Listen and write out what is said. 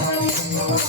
I'm I'm